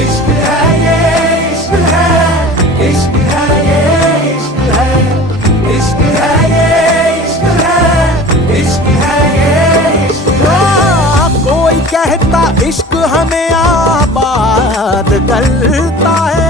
इश्क है ये, इश्क है, इश्क है ये, इश्क है, इश्क है ये, इश्क है, इश्क है ये, इश्क है। कोई कहता इश्क हमें आबाद करता है,